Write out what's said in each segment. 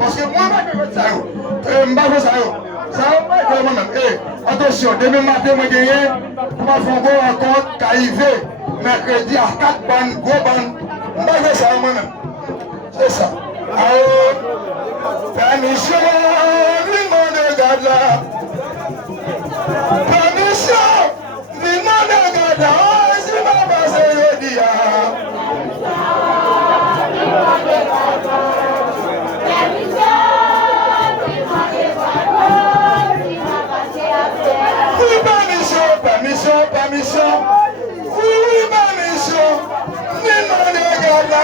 Parce que moi, attention, demain matin, je vais pour ma faire encore arrivé mercredi à 4 bandes, gros bandes. C'est ça. Alors, permission, l'imam de Gadla. Permission, l'imam de Gadla. Si ma base est dit, permission, oui, permission, l'imam de Gadla.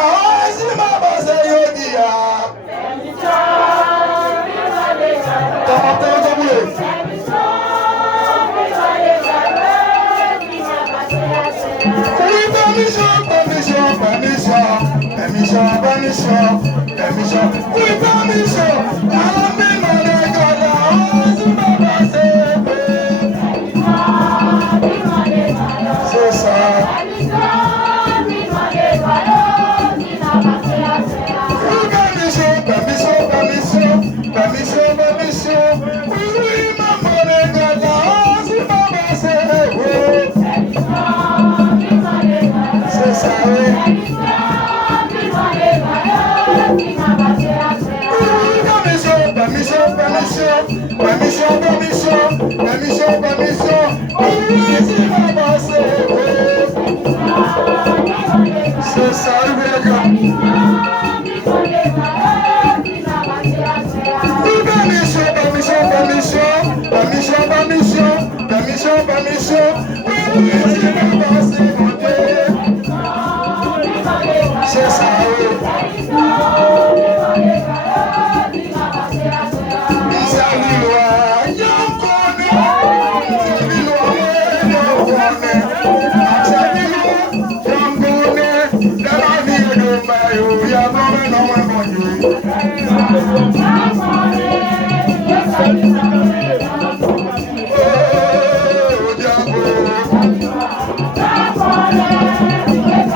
Si ma base est dit, permission, oui, permission, c'est ça. Permission, oui, maman de Gadla, si maman c'est oui. C'est ça, oui. Permission, oui, si maman c'est oui. C'est ça, oui, permission, oui, si maman c'est oui. C'est ça, oui. Thank you.